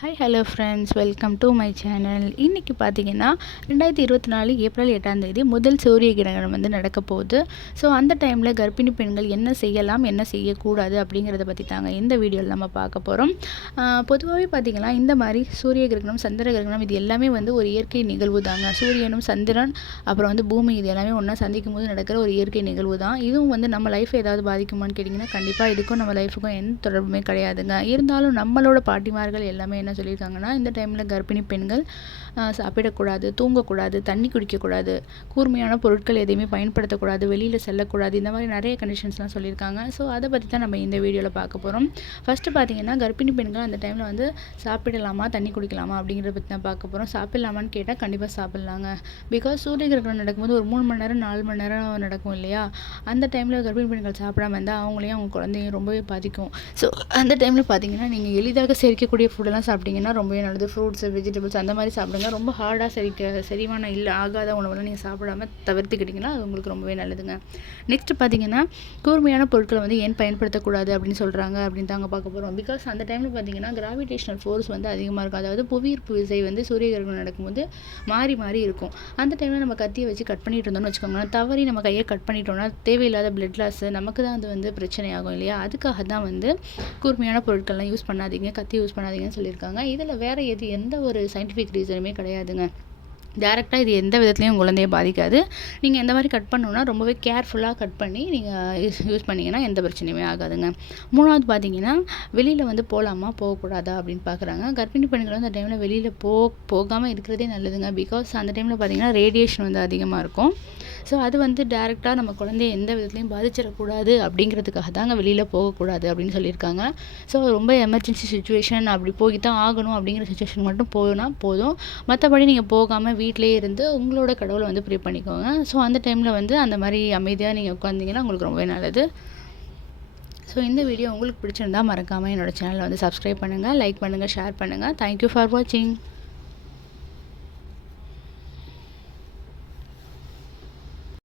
Hi hello friends welcome to my channel இன்றைக்கி பார்த்தீங்கன்னா ரெண்டாயிரத்தி இருபத்தி நாலு ஏப்ரல் எட்டாம் தேதி முதல் சூரிய கிரகணம் வந்து நடக்க போகுது. ஸோ அந்த டைமில் கர்ப்பிணி பெண்கள் என்ன செய்யலாம் என்ன செய்யக்கூடாது அப்படிங்கிறத பற்றி தாங்க இந்த வீடியோவில் நம்ம பார்க்க போகிறோம் பொதுவாகவே பார்த்திங்கன்னா இந்த மாதிரி சூரிய கிரகணம் சந்திர கிரகணம் இது எல்லாமே வந்து ஒரு இயற்கை நிகழ்வு தாங்க. சூரியனும் சந்திரன் அப்புறம் வந்து பூமி இது எல்லாமே ஒன்றா சந்திக்கும் போது நடக்கிற ஒரு இயற்கை நிகழ்வு தான். இதுவும் வந்து நம்ம லைஃப் ஏதாவது பாதிக்குமான்னு கேட்டிங்கன்னா கண்டிப்பாக இதுக்கும் நம்ம லைஃபுக்கும் எந்த தொடர்புமே கிடையாதுங்க. இருந்தாலும் நம்மளோட பாட்டிமார்கள் எல்லாமே என்ன என்ன சொல்லியிருக்காங்கன்னா இந்த டைமில் கர்ப்பிணி பெண்கள் சாப்பிடக்கூடாது தூங்கக்கூடாது தண்ணி குடிக்கக்கூடாது கூர்மையான பொருட்கள் எதையுமே பயன்படுத்தக்கூடாது வெளியில் செல்லக்கூடாது இந்த மாதிரி நிறைய கண்டிஷன்ஸ்லாம் சொல்லியிருக்காங்க. ஸோ அதை பற்றி தான் நம்ம இந்த வீடியோவில் பார்க்க போகிறோம் ஃபஸ்ட்டு பார்த்தீங்கன்னா கர்ப்பிணி பெண்கள் அந்த டைமில் வந்து சாப்பிடலாமா தண்ணி குடிக்கலாமா அப்படிங்கிறத பற்றி தான் பார்க்க போகிறோம் சாப்பிடலாமான்னு கேட்டால் கண்டிப்பாக சாப்பிட்லாங்க. பிகாஸ் சூரிய கிரகணம் நடக்கும்போது ஒரு மூணு மணி நேரம் நாலு மணி நேரம் நடக்கும் இல்லையா? அந்த டைமில் கர்ப்பிணி பெண்கள் சாப்பிடாம இருந்தால் அவங்களையும் அவங்க குழந்தையும் ரொம்பவே பாதிக்கும். ஸோ அந்த டைமில் பார்த்தீங்கன்னா நீங்கள் எளிதாக சேர்க்கக்கூடிய ஃபுட்டெல்லாம் அப்படிங்கன்னா ரொம்பவே நல்லது. ஃப்ரூட்ஸு வெஜிடபிள்ஸ் அந்த மாதிரி சாப்பிடுங்க. ரொம்ப ஹார்டாக செரிக்க செரிமானம் இல்லை ஆகாத உணவெல்லாம் நீங்கள் சாப்பிடாம தவிர்த்துக்கிட்டிங்கன்னா அது உங்களுக்கு ரொம்பவே நல்லதுங்க. நெக்ஸ்ட் பார்த்தீங்கன்னா கூர்மையான பொருட்களை வந்து ஏன் பயன்படுத்தக்கூடாது அப்படின்னு சொல்கிறாங்க அப்படின்னு தாங்க பார்க்க போகிறோம் பிகாஸ் அந்த டைமில் பார்த்தீங்கன்னா கிராவிடேஷனல் ஃபோர்ஸ் வந்து அதிகமாக இருக்கும். அதாவது புவியீர்ப்பு விசை வந்து சூரிய கிரகணம் நடக்கும்போது மாறி மாறி இருக்கும். அந்த டைமில் நம்ம கத்தியை வச்சு கட் பண்ணிட்டு இருந்தோம்னு வச்சுக்கோங்களேன். தவறி நம்ம கையை கட் பண்ணிட்டோம்னா தேவையில்லாத பிளட் லாஸ் நமக்கு தான் அது வந்து பிரச்சனை ஆகும் இல்லையா? அதுக்காக தான் வந்து கூர்மையான பொருட்கள்லாம் யூஸ் பண்ணாதீங்க. கத்தி யூஸ் பண்ணாதீங்கன்னு சொல்லியிருக்காங்க. இதில் வேறு எது எந்த ஒரு சயின்டிஃபிக் ரீசனுமே கிடையாதுங்க. டேரெக்டாக இது எந்த விதத்துலையும் குழந்தைய பாதிக்காது. நீங்கள் எந்த மாதிரி கட் பண்ணணுன்னா ரொம்பவே கேர்ஃபுல்லாக கட் பண்ணி நீங்கள் யூஸ் யூஸ் பண்ணிங்கன்னா எந்த பிரச்சனையுமே ஆகாதுங்க. மூணாவது பார்த்தீங்கன்னா வெளியில் வந்து போகலாமா போகக்கூடாதா? அப்படின்னு பார்க்குறாங்க கர்ப்பிணி பெண்கள் வந்து அந்த டைமில் வெளியில் போ போகாமல் இருக்கிறதே நல்லதுங்க. பிகாஸ் அந்த டைமில் பார்த்தீங்கன்னா ரேடியேஷன் வந்து அதிகமாக இருக்கும். ஸோ அது வந்து டேரெக்டாக நம்ம குழந்தைய எந்த விதத்துலையும் பாதிச்சிடக்கூடாது அப்படிங்கிறதுக்காக தாங்க வெளியில் போகக்கூடாது அப்படின்னு சொல்லியிருக்காங்க. ஸோ ரொம்ப எமர்ஜென்சி சுச்சுவேஷன் அப்படி போய் தான் ஆகணும் அப்படிங்கிற சுச்சுவேஷன் மட்டும் போனால் போதும். மற்றபடி நீங்கள் போகாமல் வீட்டிலே இருந்து உங்களோட கடவுளை வந்து ப்ரே பண்ணிக்கோங்க. ஸோ அந்த டைமில் வந்து அந்த மாதிரி அமைதியாக நீங்கள் உட்காந்திங்கன்னா உங்களுக்கு ரொம்பவே நல்லது. ஸோ இந்த வீடியோ உங்களுக்கு பிடிச்சிருந்தா மறக்காமல் என்னோடய சேனலை வந்து சப்ஸ்கிரைப் பண்ணுங்கள் லைக் பண்ணுங்கள் ஷேர் பண்ணுங்கள் தேங்க்யூ ஃபார் வாட்சிங்